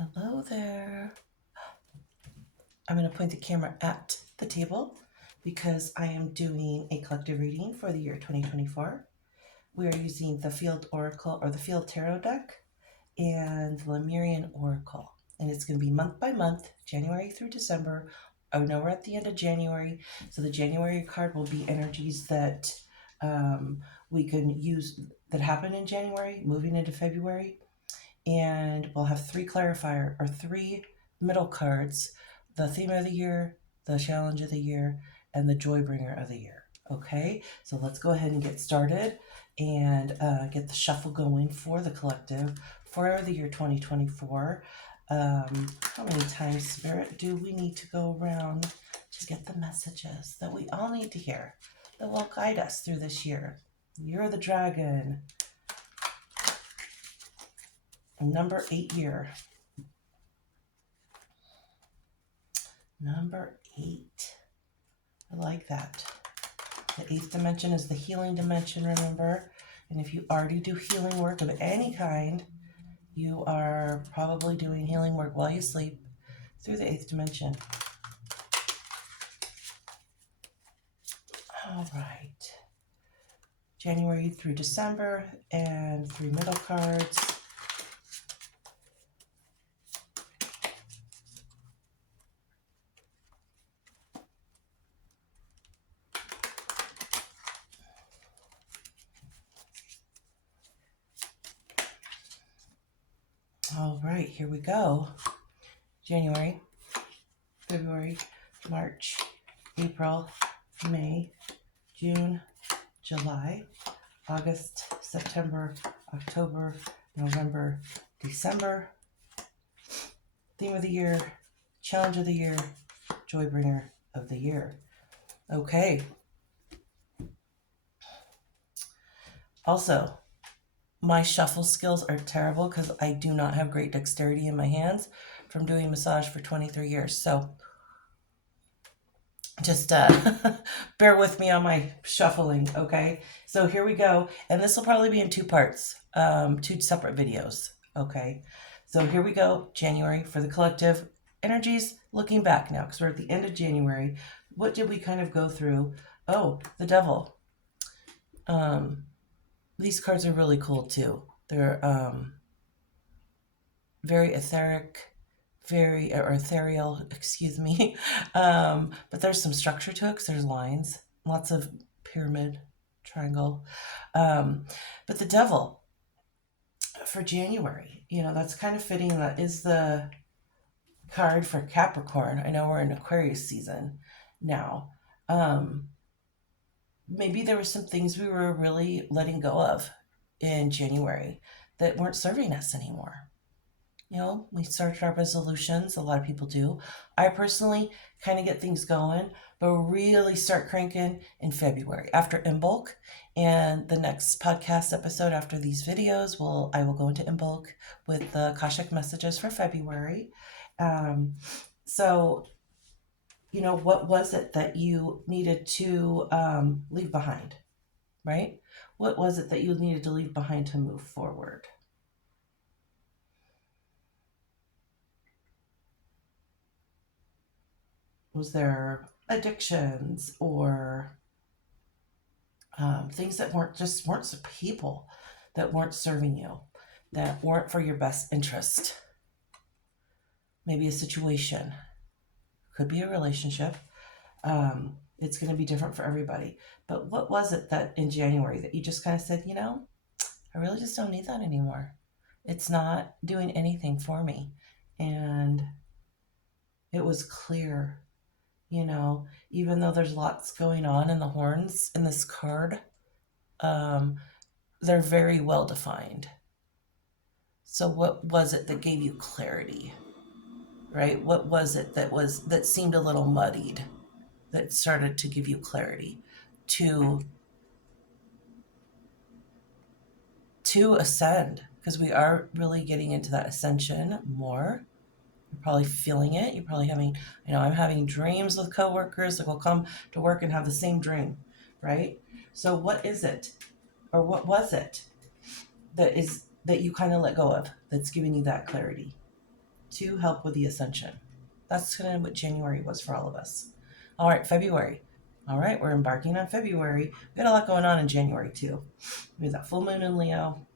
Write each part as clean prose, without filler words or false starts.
Hello there. I'm going to point the camera at the table because I am doing a collective reading for the year 2024. We are using the Field Oracle or the Field Tarot deck and the Lemurian Oracle. And it's going to be month by month, January through December. Oh no, we're at the end of January. So the January card will be energies that we can use that happen in January, moving into February. And we'll have three middle cards: the theme of the year, the challenge of the year, and the joy bringer of the year. Okay, so let's go ahead and get started and get the shuffle going for the collective for the year 2024. How many times, Spirit, do we need to go around to get the messages that we all need to hear that will guide us through this year? You're the dragon. Number 8 year. Number 8. I like that. The 8th dimension is the healing dimension, remember? And if you already do healing work of any kind, you are probably doing healing work while you sleep through the 8th dimension. All right. January through December and 3 middle cards. All right, here we go. January, February, March, April, May, June, July, August, September, October, November, December. Theme of the year, challenge of the year, joy bringer of the year. Okay. Also, my shuffle skills are terrible because I do not have great dexterity in my hands from doing massage for 23 years. So just bear with me on my shuffling, okay? So here we go. And this will probably be in 2 parts, 2 separate videos, okay? So here we go, January for the collective energies. Looking back now, because we're at the end of January. What did we kind of go through? Oh, the devil. These cards are really cool too. They're very etheric, very or ethereal, excuse me. But there's some structure to it because there's lines, lots of pyramid, triangle. But the devil for January, that's kind of fitting. That is the card for Capricorn. I know we're in Aquarius season now. Maybe there were some things we were really letting go of in January that weren't serving us anymore. We started our resolutions. A lot of people do. I personally kind of get things going, but really start cranking in February after Imbolc. And the next podcast episode after these videos, I will go into Imbolc with the Akashic messages for February. So, what was it that you needed to leave behind, right? What was it that you needed to leave behind to move forward? Was there addictions or things that weren't people that weren't serving you, that weren't for your best interest? Maybe a situation. Could be a relationship. It's going to be different for everybody. But what was it that in January that you just kind of said, I really just don't need that anymore. It's not doing anything for me. And it was clear, even though there's lots going on in the horns in this card, they're very well defined. So what was it that gave you clarity, right? What was it that seemed a little muddied, that started to give you clarity to ascend? Because we are really getting into that ascension more. You're probably feeling it. You're probably having, I'm having dreams with coworkers that will come to work and have the same dream, right? So what is it, or what was it that you kind of let go of that's giving you that clarity? to help with the ascension. That's kind of what January was for all of us. All right, February. All right, we're embarking on February. We had a lot going on in January too. We had that full moon in Leo.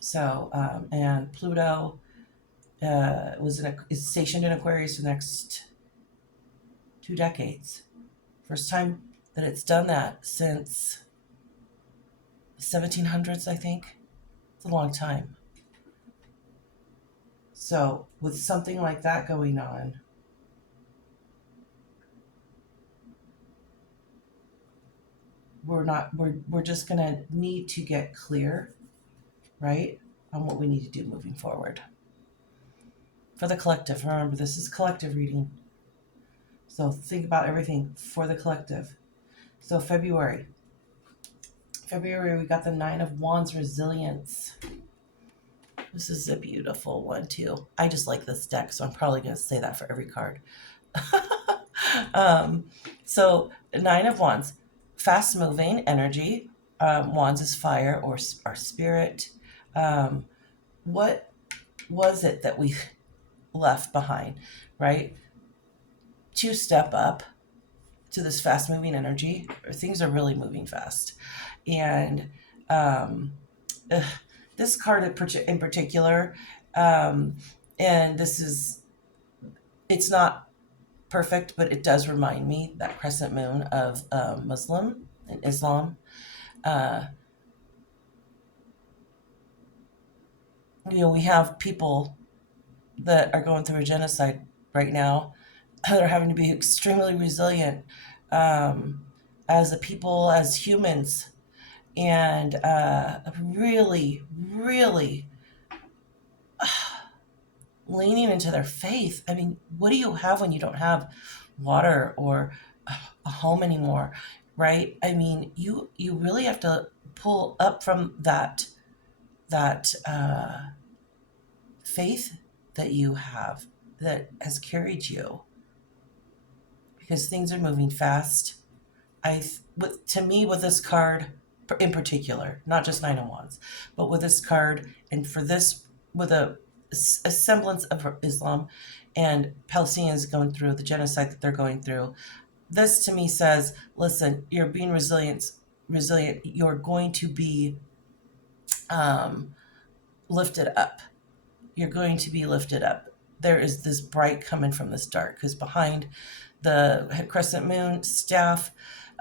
So, and Pluto is stationed in Aquarius for the next 2 decades. First time that it's done that since 1700s, I think. It's a long time. So, with something like that going on, we're just going to need to get clear, right, on what we need to do moving forward. For the collective, remember this is collective reading. So think about everything for the collective. So February, we got the Nine of Wands, resilience. This is a beautiful one too. I just like this deck, so I'm probably going to say that for every card. So Nine of Wands, fast moving energy. Wands is fire or our spirit. What was it that we left behind, right? To step up to this fast moving energy. Things are really moving fast. And this card in particular, and it's not perfect, but it does remind me that crescent moon of Muslim and Islam. We have people that are going through a genocide right now that are having to be extremely resilient as a people, as humans, and really, really leaning into their faith. I mean, what do you have when you don't have water or a home anymore, right? I mean, you really have to pull up from that faith that you have that has carried you, because things are moving fast. To me, with this card in particular, not just Nine of Wands, but with this card, and for this, with a semblance of Islam and Palestinians going through the genocide that they're going through, this to me says, listen, you're being resilient. You're going to be lifted up. You're going to be lifted up. There is this bright coming from this dark, because behind the crescent moon staff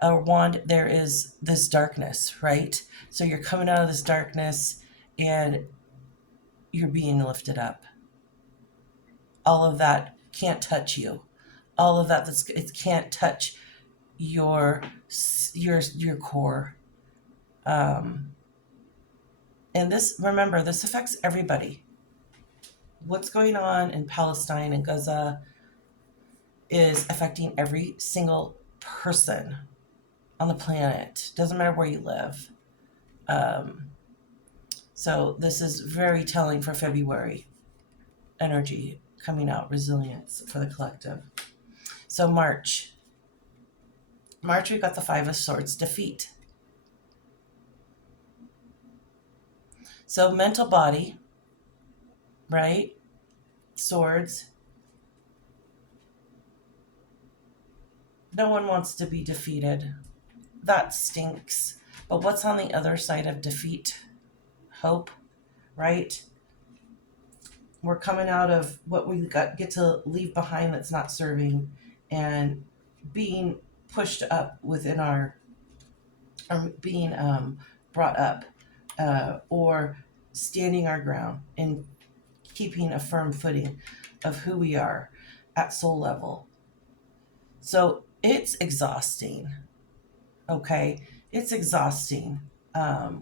wand, there is this darkness, right? So you're coming out of this darkness and you're being lifted up. All of that can't touch you. All of that, it can't touch your core. And remember, this affects everybody. What's going on in Palestine and Gaza is affecting every single person on the planet. Doesn't matter where you live. So this is very telling for February energy coming out, resilience for the collective. So March, we've got the Five of Swords, defeat. So mental body, right? Swords. No one wants to be defeated. That stinks. But what's on the other side of defeat? Hope, right? We're coming out of what we get to leave behind that's not serving, and being pushed up within being brought up, or standing our ground and keeping a firm footing of who we are at soul level. So it's exhausting. Okay, it's exhausting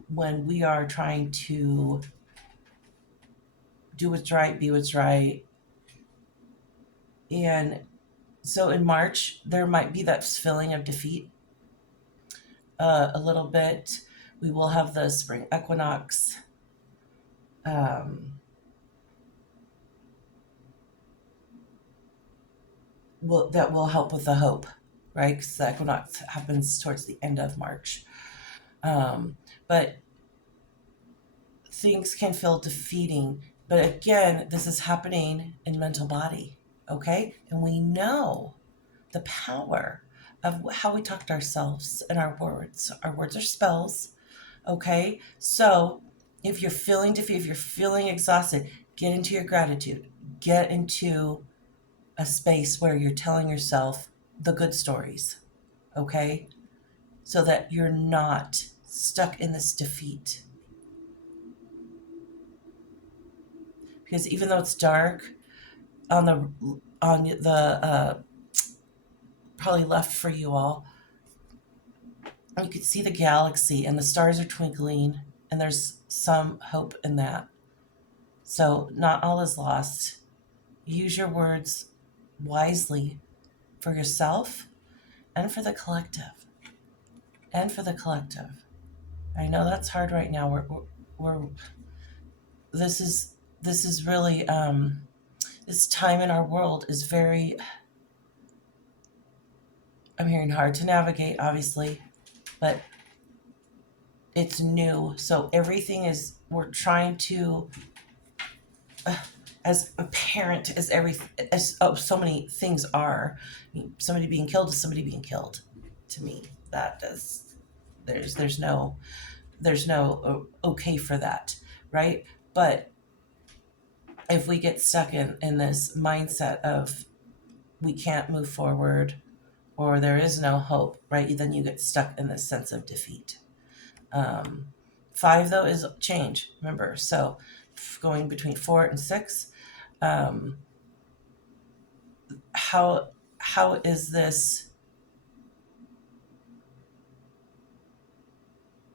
when we are trying to do what's right, be what's right. And so in March, there might be that feeling of defeat a little bit. We will have the spring equinox. That will help with the hope, right? Because the equinox happens towards the end of March. But things can feel defeating, But again, this is happening in mental body, okay? And we know the power of how we talk to ourselves and our words. Our words are spells, okay? So if you're feeling defeated, if you're feeling exhausted, get into your gratitude. Get into a space where you're telling yourself the good stories, okay? So that you're not stuck in this defeat. Because even though it's dark on the probably left for you all, you could see the galaxy and the stars are twinkling, and there's some hope in that. So not all is lost. Use your words wisely for yourself and for the collective. And for the collective. I know that's hard right now. We're this is really this time in our world is very, I'm hearing, hard to navigate, obviously, but it's new. So everything is, we're trying to, as apparent as so many things are. I mean, somebody being killed is somebody being killed. To me, that does, there's no okay for that, right? But if we get stuck in this mindset of we can't move forward or there is no hope, right? Then you get stuck in this sense of defeat. Um, 5 though is change. Remember, so going between 4 and 6. Um, how is this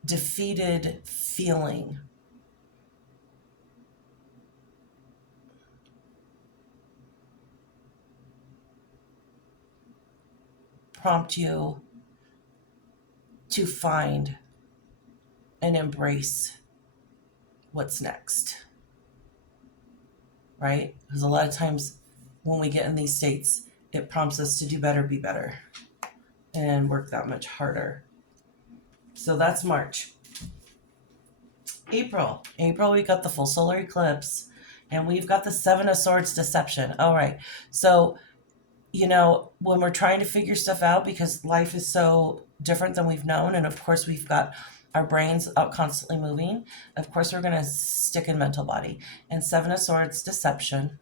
defeated feeling prompt you to find and embrace what's next, right? Because a lot of times when we get in these states, it prompts us to do better, be better, and work that much harder. So that's March. April, we got the full solar eclipse, and we've got the 7 of Swords deception. All right. So, when we're trying to figure stuff out, because life is so different than we've known, and of course we've got our brains out constantly moving, of course we're going to stick in mental body. And 7 of Swords deception.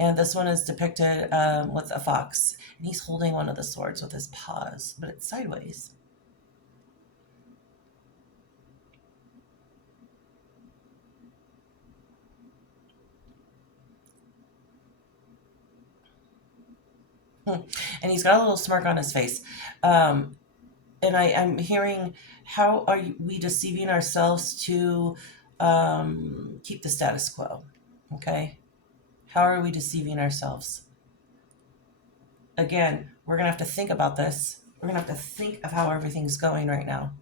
And this one is depicted with a fox, and he's holding one of the swords with his paws, but it's sideways. And he's got a little smirk on his face. And I'm hearing, how are we deceiving ourselves to keep the status quo? Okay? How are we deceiving ourselves? Again, we're going to have to think about this. We're going to have to think of how everything's going right now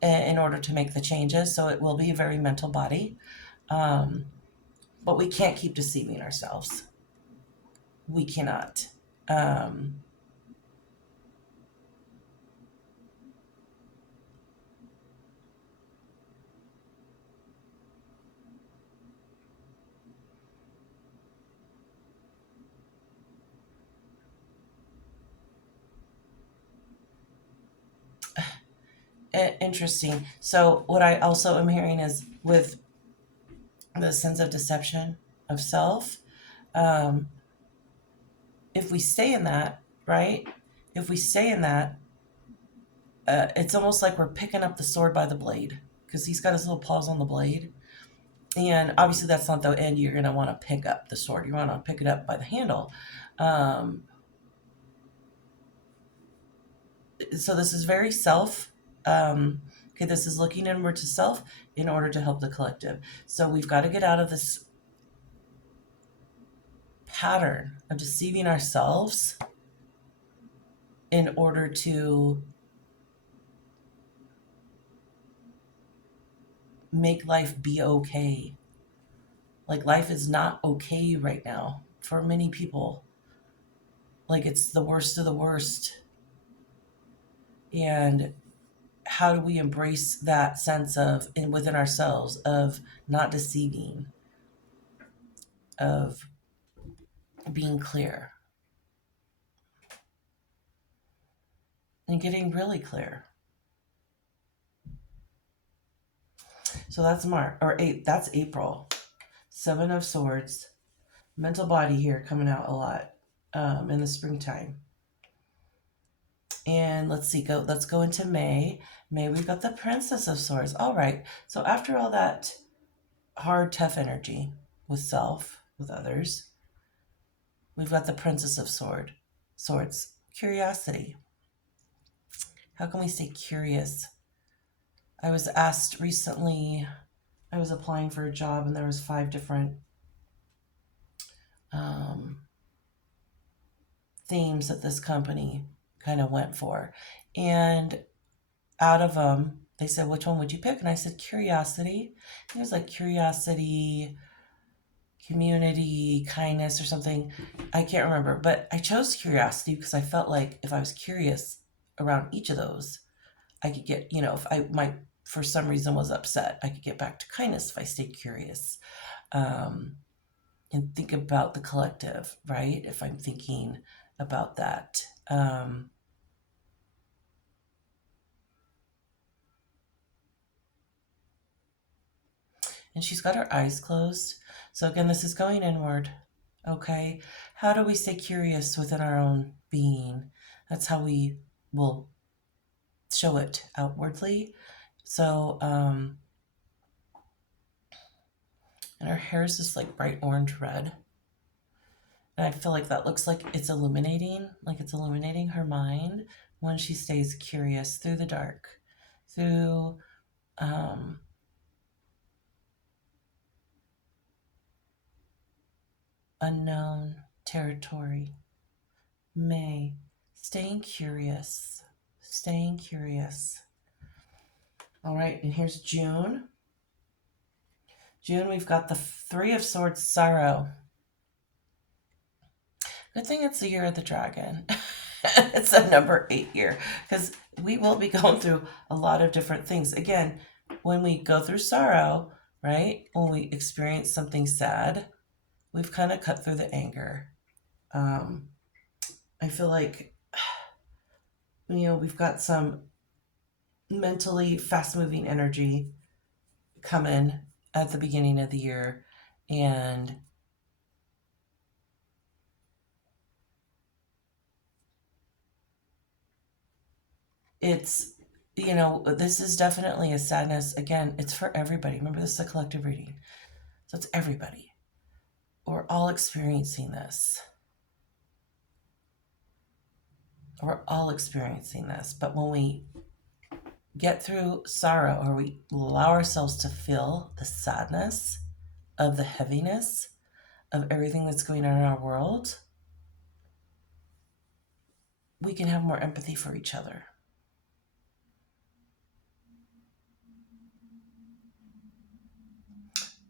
in order to make the changes. So it will be a very mental body. But we can't keep deceiving ourselves. We cannot. Um, Interesting. So what I also am hearing is with the sense of deception of self, um, if we stay in that, right? If we stay in that, it's almost like we're picking up the sword by the blade, because he's got his little paws on the blade. And obviously that's not the end. You're going to want to pick up the sword. You want to pick it up by the handle. Um, so this is very self. Okay, this is looking inward to self in order to help the collective. So we've got to get out of this pattern of deceiving ourselves in order to make life be okay. Like, life is not okay right now for many people. Like, it's the worst of the worst. And how do we embrace that sense of within ourselves of not deceiving, of being clear and getting really clear. So that's March or eight. That's April. Seven of Swords, mental body here coming out a lot in the springtime. And let's see, let's go into May. May, we've got the Princess of Swords. All right. So after all that hard, tough energy with self, with others, we've got the Princess of Swords. Curiosity. How can we stay curious? I was asked recently, I was applying for a job and there was 5 different themes that this company kind of went for. And out of them, they said, which one would you pick? And I said, curiosity. It was like curiosity, community, kindness, or something. I can't remember, but I chose curiosity because I felt like if I was curious around each of those, I could get, if I might, for some reason, was upset, I could get back to kindness if I stayed curious. And think about the collective, right? If I'm thinking about that. And she's got her eyes closed. So again, this is going inward. Okay. How do we stay curious within our own being? That's how we will show it outwardly. So, and her hair is just like bright orange red. And I feel like that looks like it's illuminating her mind when she stays curious through the dark, through unknown territory. May, staying curious. All right, and here's June. June, we've got the 3 of Swords, sorrow. Good thing it's the year of the dragon. It's a number 8 year because we will be going through a lot of different things. Again, when we go through sorrow, right? When we experience something sad, we've kind of cut through the anger. I feel like, we've got some mentally fast moving energy coming at the beginning of the year. And it's, this is definitely a sadness. Again, it's for everybody. Remember, this is a collective reading. So it's everybody. We're all experiencing this. But when we get through sorrow, or we allow ourselves to feel the sadness of the heaviness of everything that's going on in our world, we can have more empathy for each other.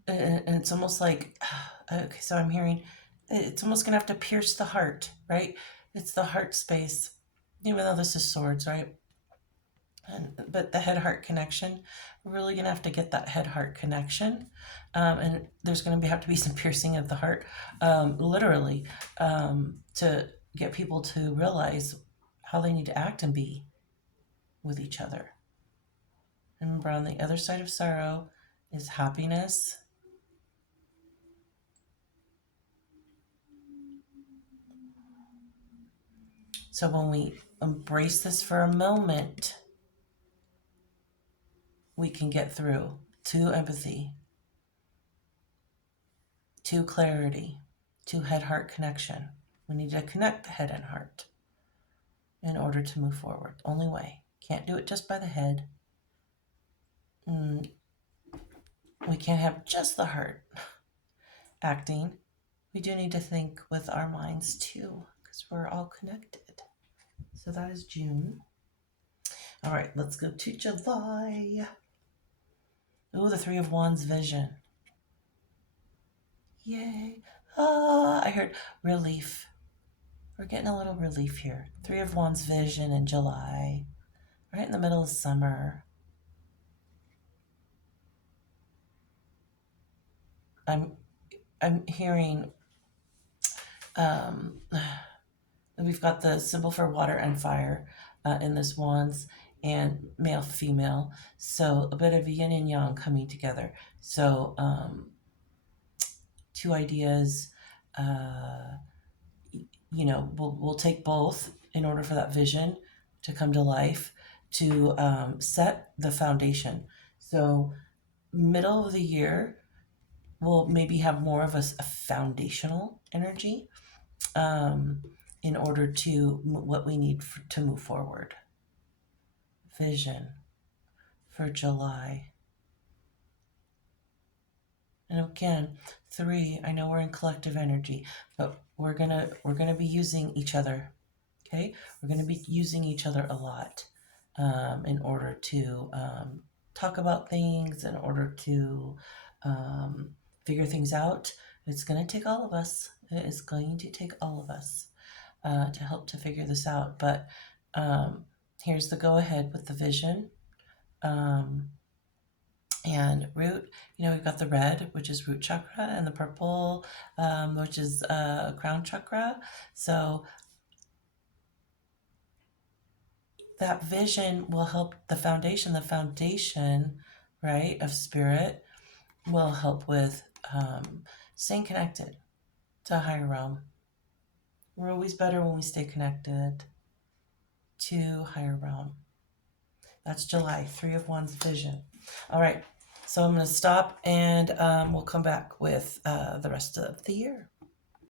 And it's almost like, okay, so I'm hearing, it's almost going to have to pierce the heart, right? It's the heart space, even though this is swords, right? But the head-heart connection, we're really going to have to get that head-heart connection. And there's going to have to be some piercing of the heart, literally, to get people to realize how they need to act and be with each other. Remember, on the other side of sorrow is happiness. So when we embrace this for a moment, we can get through to empathy, to clarity, to head-heart connection. We need to connect the head and heart in order to move forward. Only way. Can't do it just by the head. We can't have just the heart acting. We do need to think with our minds too, because we're all connected. So that is June. All right, let's go to July. Ooh, the 3 of Wands, vision. Yay. I heard relief. We're getting a little relief here. 3 of Wands, vision in July. right in the middle of summer. I'm hearing um, we've got the symbol for water and fire in this wands, and male female, so a bit of yin and yang coming together. So two ideas, uh, we'll take both in order for that vision to come to life, to set the foundation. So middle of the year we'll maybe have more of a foundational energy, um, in order to what we need to move forward. Vision for July. And again, 3, I know we're in collective energy, but we're gonna be using each other. Okay, we're gonna be using each other a lot, in order to talk about things, in order to um, figure things out. It's gonna take all of us. It is going to take all of us to help to figure this out. But here's the go ahead with the vision. Um, and root, we've got the red, which is root chakra, and the purple, which is crown chakra. So that vision will help the foundation. The foundation, right, of spirit will help with staying connected to a higher realm. We're always better when we stay connected to higher realm. That's July, 3 of Wands vision. All right, so I'm going to stop, and we'll come back with the rest of the year.